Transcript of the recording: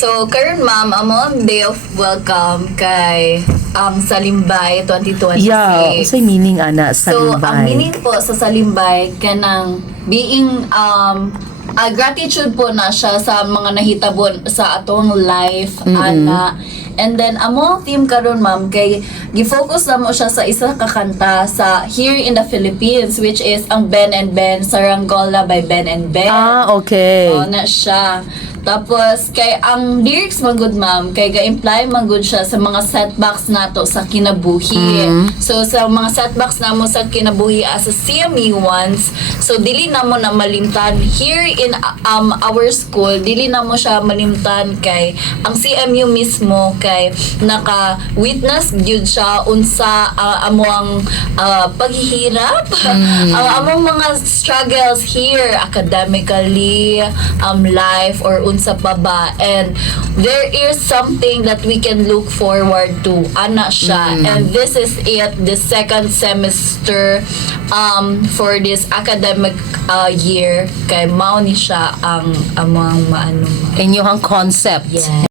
So, karon ma'am, among day of welcome kay Salimbay 2026. Yeah, usay meaning ana sa So, ang Limbay. meaning po sa Salimbay kanang being gratitude po na siya sa mga nahitabon sa atong life ana. And then among theme karon ma'am kay gi-focus na mo siya sa isa ka kanta sa here in the Philippines, which is ang Ben and Ben, Saranggola by Ben and Ben. Okay. Na siya. Tapos kay ang lyrics man good ma'am kay ga-imply man good siya sa mga setbacks nato sa kinabuhi. So sa mga setbacks namo sa kinabuhi as a CMU ones, so dili namo na malimtan here in our school, dili namo siya malimtan kay ang CMU mismo kay naka-witness gyud siya unsa amo ang paghihirap, among mga struggles here academically, life or unsa pa ba, and there is something that we can look forward to ana siya. And this is it, the second semester for this academic year kay mao ni siya ang among maano. Inyong concept. Yes.